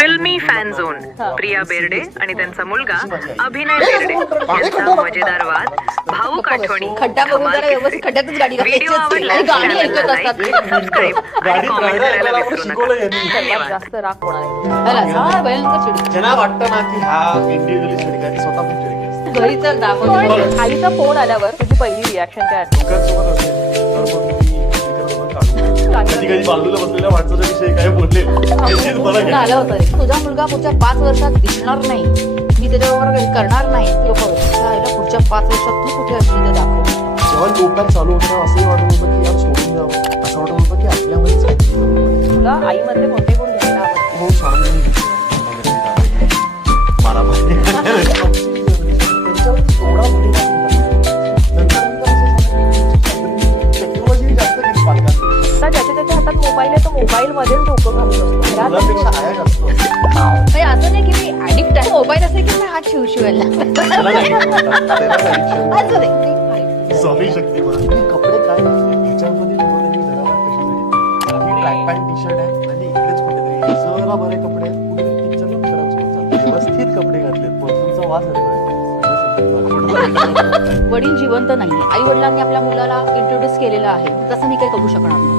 फिल्मी fan zone. Priya Berde आणि त्यांचा मुलगा अभिनय बेर्डे यांचा मजेदार वाद, भाऊक आठवणी, खड्डा बघून जरा व्यवस्थित खड्ड्यातच गाडी व्हिडिओ आवडला आणि गाणी ऐकत असतात. सबस्क्राईब आणि कॉमेंट करायला विसरू नका. सर्वात जास्त राग कोणाला येतो? हा, भयंकर चिडचिड. ज्यांना वाटतं ना की हा इंडिव्हिज्युअली चिडका आहे, स्वतः पण चिडके असते. घरी तर दाखवतो. आईचा फोन आल्यावर तुझी पहिली रिॲक्शन काय असते? लोकांसोबत असेल तर मग मी स्पीकरवरून काढून कधी कधी बाजूला बसलेल्या माणसाचा विषय काय बोलले याचीच मला फोन आलं होतं रे. तुझा मुलगा पुढच्या 5 वर्षात दिसणार नाही, मी त्याच्याबरोबर करणार नाही. लोक पुढच्या 5 वर्षात तू कुठे असली ते दाखव. जेव्हा डोक्यात चालू होतं असंही वाटत होतं की यार सोडून द्यावं, असं वाटत होतं की आपल्यामध्येच काहीतरी तुला आईमधले कोणते गुण घ्यायला आवडतात? हो सांगून मला टेक्नॉलॉजी जास्त केली पालकांनी. आता ज्याच्या त्याच्या हातात मोबाईल आहे तो मोबाईल मध्येच डोकं घालून असतो. घरात मुलांपेक्षा आया जास्त म्हणजे असं नाही की मी ऍडिक्ट आहे. मोबाईल असेल की मी हात शिवशिवायला असं नाही. स्वामी शक्ती म्हणून कपडे काय ह्याच्यामध्ये ठेवलेली घराला कशासाठी ट्रॅक पॅन्ट टी शर्ट आहे म्हणजे इकडेच कुठेतरी जरा बरे कपडे आहेत कुठे पिक्चरला खरंच होतात व्यवस्थित कपडे घातलेत परफ्यूमचा वास येतोय. वडील जिवंत नाहीये, आई वडिलांनी आपल्या मुलाला इंट्रोड्यूस केलेलं आहे, तसं मी काही करू शकणार नाही.